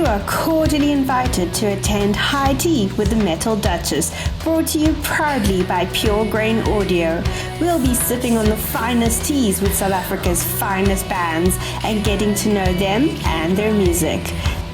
You are cordially invited to attend High Tea with the Metal Duchess, brought to you proudly by PureGrainAudio. We'll be sipping on the finest teas with South Africa's finest bands and getting to know them and their music.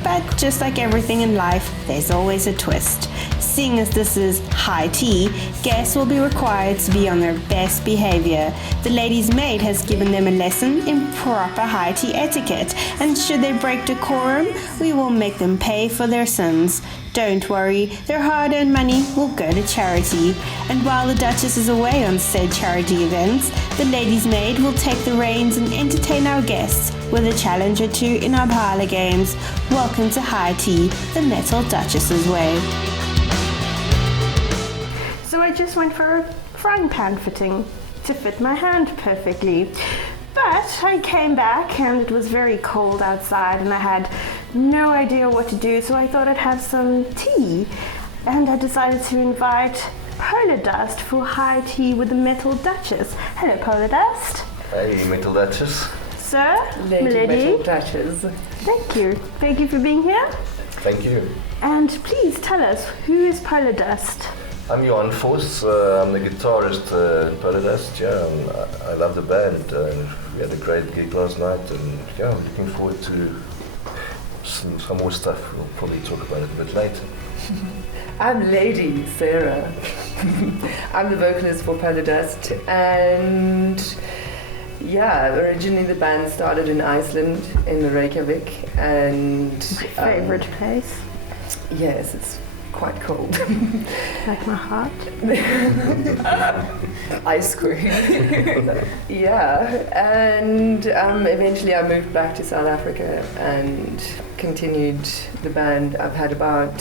But just like everything in life, there's always a twist. Seeing as this is high tea, guests will be required to be on their best behavior. The lady's maid has given them a lesson in proper high tea etiquette, and should they break decorum, we will make them pay for their sins. Don't worry, their hard-earned money will go to charity. And while the Duchess is away on said charity events, the lady's maid will take the reins and entertain our guests with a challenge or two in our parlor games. Welcome to High Tea, the Metal Duchess's way. So I just went for a frying pan fitting to fit my hand perfectly. But I came back and it was very cold outside and I had no idea what to do, so I thought I'd have some tea. And I decided to invite Polar Dust for High Tea with the Metal Duchess. Hello, Polar Dust. Hey, Metal Duchess. Sir, Lady Metal Duchess. Thank you. Thank you for being here. Thank you. And please tell us, who is Polar Dust? I'm Johan Vos. I'm the guitarist in Polar Dust. Yeah, and I love the band. We had a great gig last night, and yeah, I'm looking forward to some more stuff. We'll probably talk about it a bit later. I'm Lady Sarah. I'm the vocalist for Polar Dust, and yeah, originally the band started in Iceland, in the Reykjavik, and My favourite place. Yes, it's quite cold. Like my heart. Ice cream. Yeah, and eventually I moved back to South Africa and continued the band. I've had about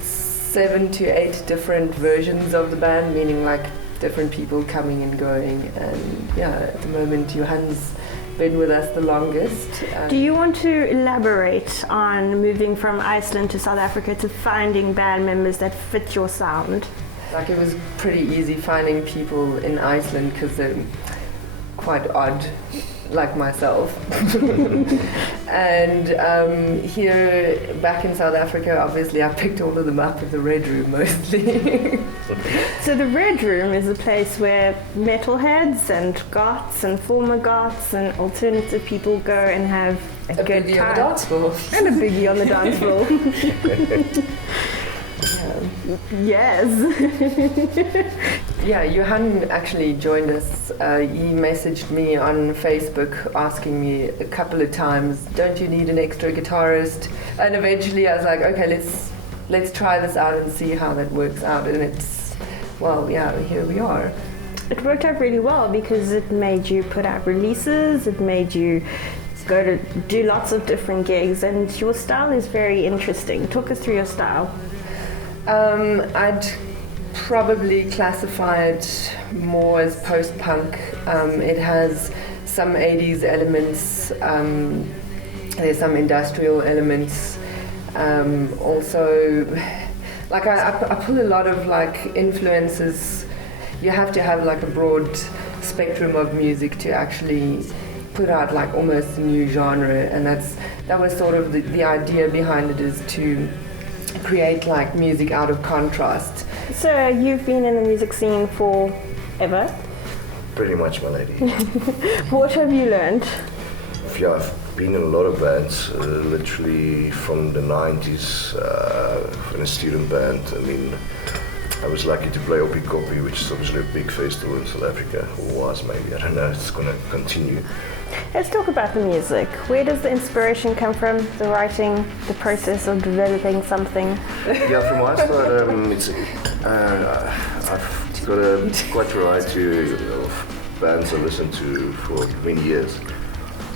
7 to 8 different versions of the band, meaning like different people coming and going, and yeah, at the moment Johan's been with us the longest. Do you want to elaborate on moving from Iceland to South Africa to finding band members that fit your sound? Like, it was pretty easy finding people in Iceland because they're quite odd, like myself. And here, back in South Africa, obviously I picked all of them up at the Red Room mostly. So the Red Room is a place where metalheads and goths and former goths and alternative people go and have a good biggie time. on the dance floor. And a biggie on the dance floor. Yes. Yeah, Johan actually joined us. He messaged me on Facebook asking me a couple of times, don't you need an extra guitarist? And eventually I was like, okay, let's try this out and see how that works out. And it's, well, yeah, here we are. It worked out really well because it made you put out releases, it made you go to do lots of different gigs, and your style is very interesting. Talk us through your style. I'd probably classify it more as post-punk. It has some 80s elements, there's some industrial elements. Also, like I pull a lot of like influences. You have to have like a broad spectrum of music to actually put out like almost a new genre, and that was sort of the idea behind it, is to create like music out of contrast. So you've been in the music scene forever? Pretty much, my lady. What have you learned? Yeah, I've been in a lot of bands, literally from the 90s, in a student band. I mean, I was lucky to play Oppie Koppie, which is obviously a big festival in South Africa, or was maybe, I don't know, it's going to continue. Let's talk about the music. Where does the inspiration come from, the writing, the process of developing something? Yeah, from my side, I've got a quite variety of bands I listened to for many years.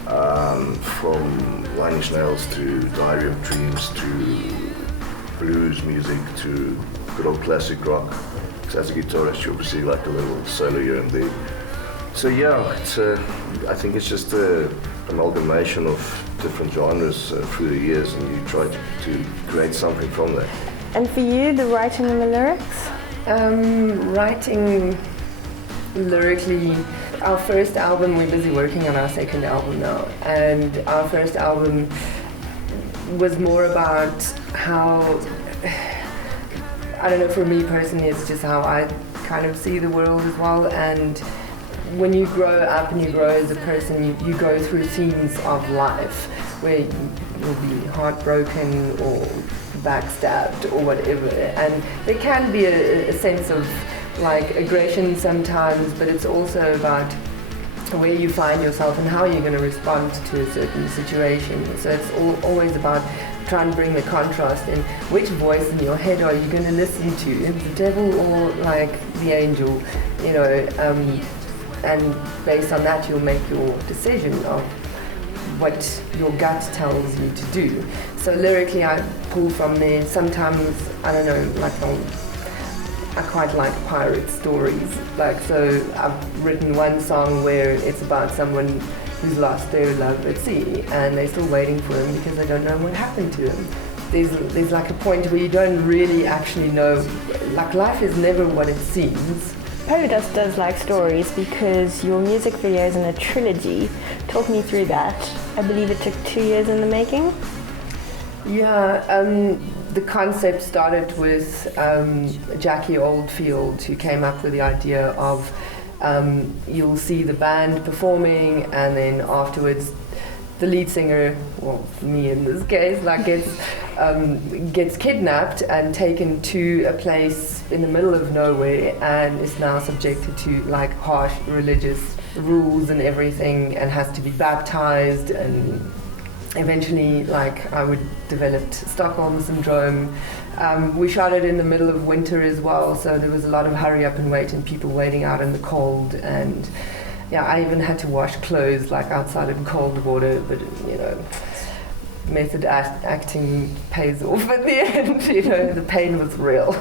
From Nine Inch Nails to Diary of Dreams to blues music to good old classic rock. So as a guitarist, you obviously like a little solo here and there. So yeah, I think it's just an amalgamation of different genres through the years, and you try to create something from that. And for you, the writing and the lyrics? Writing lyrically, our first album, we're busy working on our second album now, and our first album, was more about how, I don't know, for me personally, it's just how I kind of see the world as well. And when you grow up and you grow as a person, you go through themes of life where you'll be heartbroken or backstabbed or whatever. And there can be a sense of like aggression sometimes, but it's also about where you find yourself and how you're going to respond to a certain situation. So it's always about trying to bring the contrast in. Which voice in your head are you going to listen to? The devil or like the angel? You know, and based on that you'll make your decision of what your gut tells you to do. So lyrically I pull from there. Sometimes, I don't know, like I quite like pirate stories. Like, so I've written one song where it's about someone who's lost their love at sea and they're still waiting for him because they don't know what happened to him. There's like a point where you don't really actually know, like life is never what it seems. PureGrainAudio does like stories because your music video is in a trilogy. Talk me through that. I believe it took 2 years in the making. Yeah, the concept started with Jackie Oldfield, who came up with the idea of you'll see the band performing and then afterwards the lead singer, well me in this case, like gets kidnapped and taken to a place in the middle of nowhere and is now subjected to like harsh religious rules and everything and has to be baptized, and eventually like I developed Stockholm syndrome. We shot it in the middle of winter as well, so there was a lot of hurry up and wait and people waiting out in the cold, and yeah, I even had to wash clothes like outside in cold water, but you know, method acting pays off at the end. You know, the pain was real.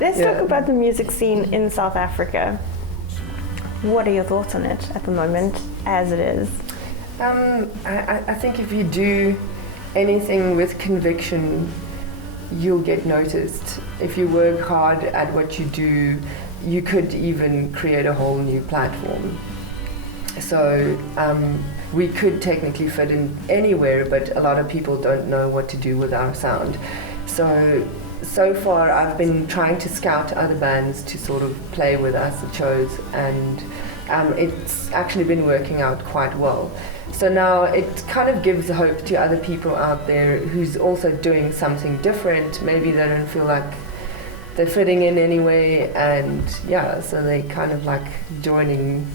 Let's talk about the music scene in South Africa. What are your thoughts on it at the moment, as it is? I think if you do anything with conviction, you'll get noticed. If you work hard at what you do, you could even create a whole new platform. So we could technically fit in anywhere, but a lot of people don't know what to do with our sound. So far I've been trying to scout other bands to sort of play with us at shows, and it's actually been working out quite well. So now it kind of gives hope to other people out there who's also doing something different. Maybe they don't feel like they're fitting in anyway, and yeah, so they kind of like joining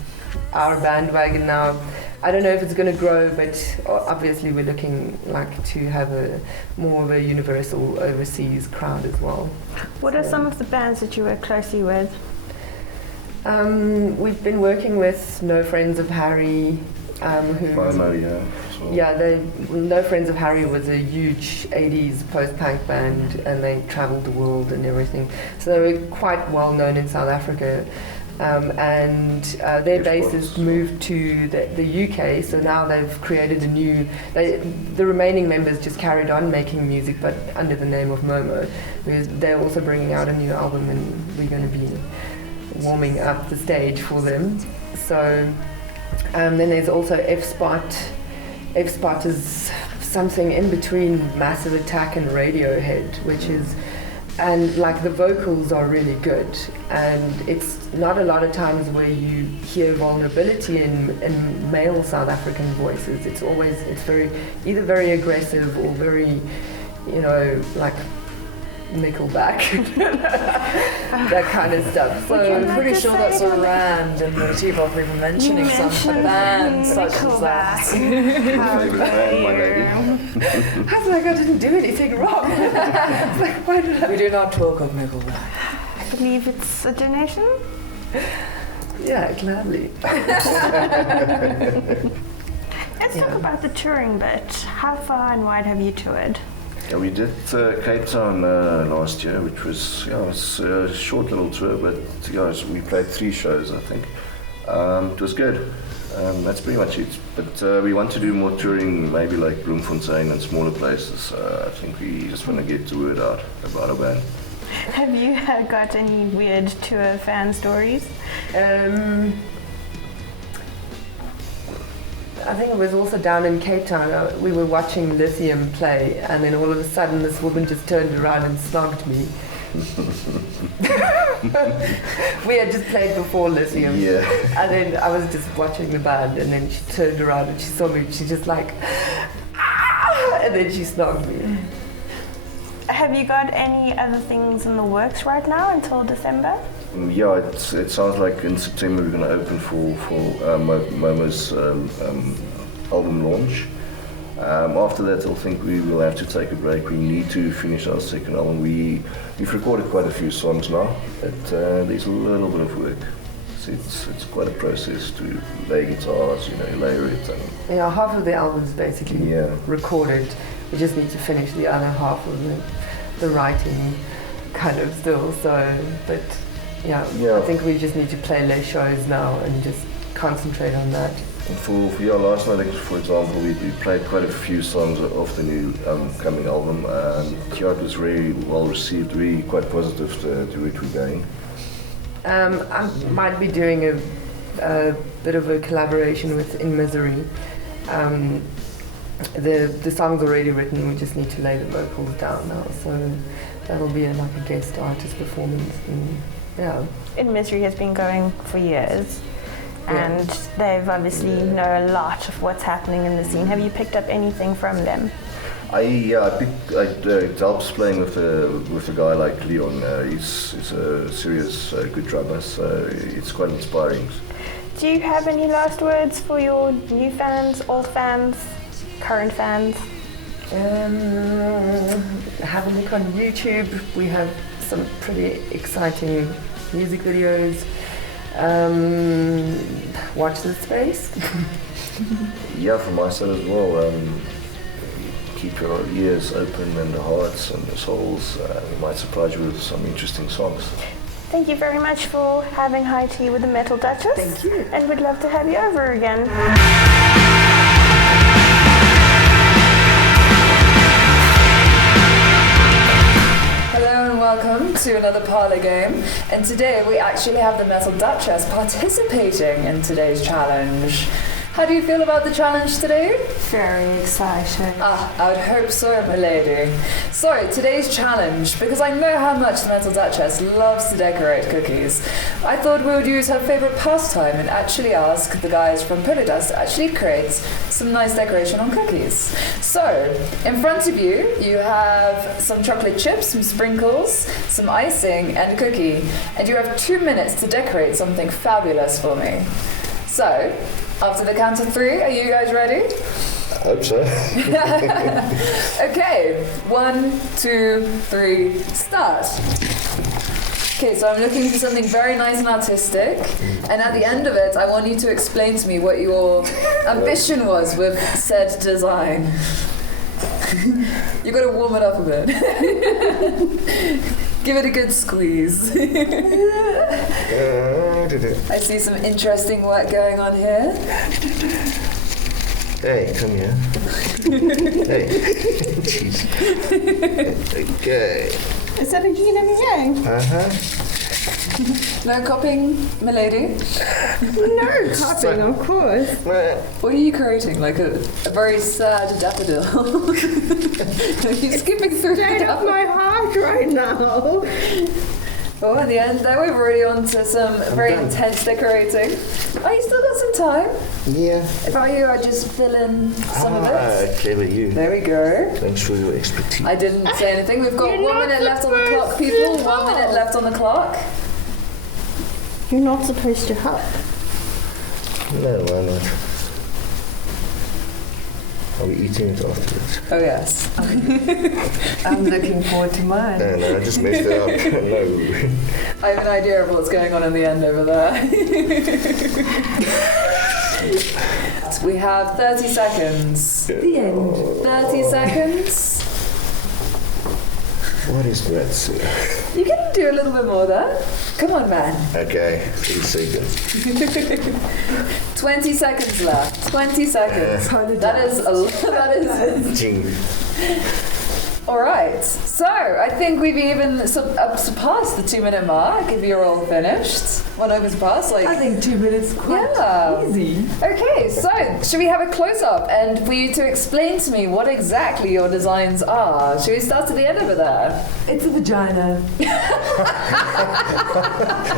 our bandwagon now. I don't know if it's going to grow, but obviously we're looking like to have a more of a universal overseas crowd as well. What are some of the bands that you work closely with? We've been working with No Friends of Harry, No Friends of Harry was a huge 80s post-punk band, and they travelled the world and everything. So they were quite well known in South Africa. And their bassist moved to the UK, so now they've created a new... the remaining members just carried on making music, but under the name of Momo. They're also bringing out a new album, and we're going to be warming up the stage for them. So then there's also F-Spot. F-Spot is something in between Massive Attack and Radiohead, which is... and like the vocals are really good, and it's not a lot of times where you hear vulnerability in male South African voices. It's either very aggressive or very, you know, like Nickelback, that kind of stuff. So I'm pretty sure that's a rand in the T-pop we were mentioning some bands such as that. Favorite band, my lady. I was like, I didn't do anything wrong. I was like, why did I? We do not talk of Nickelback. I believe it's a donation. Yeah, gladly. Let's talk about the touring bit. How far and wide have you toured? Yeah, we did Cape Town last year, which was, it was a short little tour, but so we played 3 shows, I think. It was good. That's pretty much it. But we want to do more touring, maybe like Bloemfontein and smaller places. I think we just want to get the word out about our band. Have you got any weird tour fan stories? I think it was also down in Cape Town. We were watching Lithium play, and then all of a sudden this woman just turned around and slogged me. We had just played before Lithium, and then I was just watching the band, and then she turned around and she saw me, and she just like, ah! And then she slogged me. Have you got any other things in the works right now until December? Yeah, it sounds like in September we're going to open for Momo's album launch. After that, I think we will have to take a break. We need to finish our second album. We've recorded quite a few songs now, but there's a little bit of work. It's quite a process to lay guitars, layer it. Yeah, half of the album's basically recorded. We just need to finish the other half of the writing kind of still. So, but yeah, I think we just need to play less shows now and just concentrate on that. And for last night, for example, we played quite a few songs off the new coming album, and it was very well received, really quite positive to which we're going. I might be doing a bit of a collaboration with In Misery. The song's already written, we just need to lay the vocals down now, so that'll be like a guest artist performance. And, In Misery has been going for years, and they've obviously know a lot of what's happening in the scene. Have you picked up anything from them? I helps playing with a guy like Leon. He's a serious good drummer, so it's quite inspiring. Do you have any last words for your new fans, old fans, current fans? Have a look on YouTube. We have some pretty exciting music videos. Watch this space. Yeah, from my side as well. Keep your ears open and the hearts and the souls. We might surprise you with some interesting songs. Thank you very much for having high tea with the Metal Duchess. Thank you. And we'd love to have you over again. Hello and welcome to another parlor game. And today we actually have the Metal Duchess participating in today's challenge. How do you feel about the challenge today? Very exciting. I would hope so, my lady. So, today's challenge, because I know how much the Metal Duchess loves to decorate cookies, I thought we would use her favourite pastime and actually ask the guys from Pillar Dust to actually create some nice decoration on cookies. So, in front of you, you have some chocolate chips, some sprinkles, some icing, and a cookie. And you have 2 minutes to decorate something fabulous for me. So, after the count of 3, are you guys ready? I hope so. Okay, 1, 2, 3, start. Okay, so I'm looking for something very nice and artistic, and at the end of it, I want you to explain to me what your ambition was with said design. You gotta warm it up a bit. Give it a good squeeze. I see some interesting work going on here. Hey, come here. Hey. Jeez. Okay. Is that a yin and a yang? Uh-huh. No copying, milady? No copying, of course. What are you creating? Like a very sad daffodil? Are you skipping through Straight the up my heart right now. Oh, at the end there, we're already on to some very intense decorating. Oh, you still got some time? Yeah. If I were you, I'd just fill in some of it. Clever you. There we go. Thanks for your expertise. I didn't say anything. We've got You're 1 not minute left on the clock, supposed to people. 1 help. minute left on the clock. You're not supposed to help. No, why not? Are we eating it afterwards? Oh, yes. I'm looking forward to mine. No, I just messed it up. No. I have an idea of what's going on in the end over there. We have 30 seconds. The end. 30 seconds. What is that, sir? You can do a little bit more there. Come on, man. Okay, 3 seconds. 20 seconds left. 20 seconds. That is a lot. That is. Jing. All right. So I think we've even surpassed the 2 minute mark if you're all finished. 1 hour has passed? Like, I think 2 minutes quite easy. Okay, so should we have a close-up and for you to explain to me what exactly your designs are? Should we start at the end over there? It's a vagina.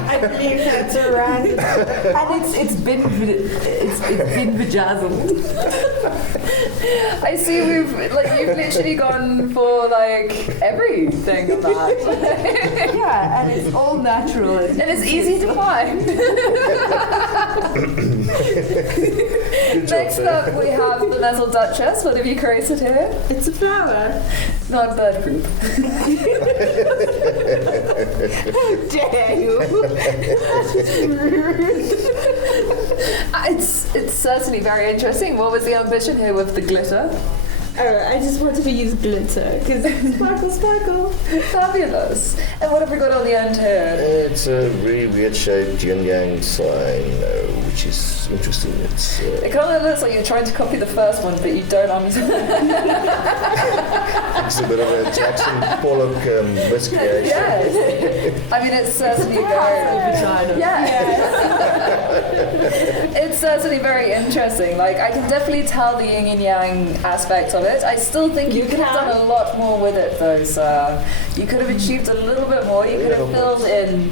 I believe that's right. And it's been bejazzled. I see you've literally gone for like everything of that. Yeah, and it's all natural. And it's easy to find. Next up we have the Metal Duchess. What have you created here? It's a flower. Not bird poop. How dare you? It's certainly very interesting. What was the ambition here with the glitter? I just wanted to use glitter because sparkle, sparkle. Fabulous. And what have we got on the end here? It's a really weird shaped yin-yang sign, which is interesting. It kind of looks like you're trying to copy the first one, but you don't understand. It's a bit of a Jackson Pollock miscreation. Yes. I mean, it's certainly very... It's certainly very interesting. Like, I can definitely tell the yin and yang aspect of it. I still think you could have done a lot more with it, though, sir. You could have achieved a little bit more. You could have filled in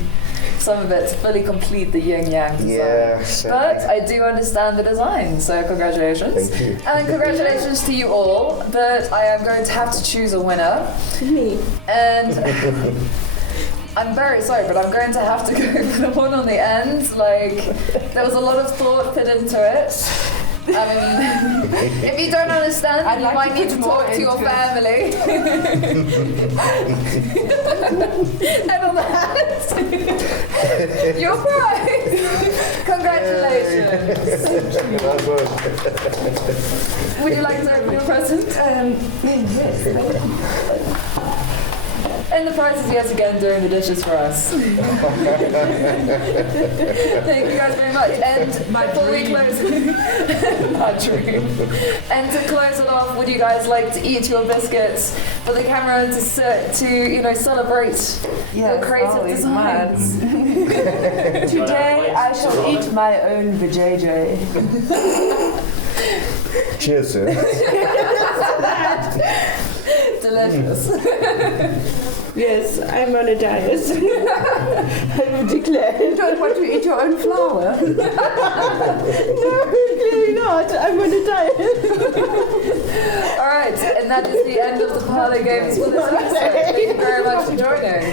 some of it to fully complete the yin-yang design. Yeah, but I do understand the design, so congratulations. Thank you. And congratulations to you all, but I am going to have to choose a winner. Me. And I'm very sorry, but I'm going to have to go for the one on the end. Like, there was a lot of thought put into it. If you don't understand, then you might need to talk to your family. And on that, your prize. Congratulations. Would you like to open your present? Yes. And the prize is yet again doing the dishes for us. Thank you guys very much. And before we close, my dream. And to close it off, would you guys like to eat your biscuits for the camera to celebrate your creative designs? Today I shall eat my own vajayjay. Cheers, sir. Delicious. Yes, I'm on a diet. I've declared. You don't want to eat your own flour? No, clearly not. I'm on a diet. All right, and that is the end of the parlor games for this episode. Thank you very much for joining.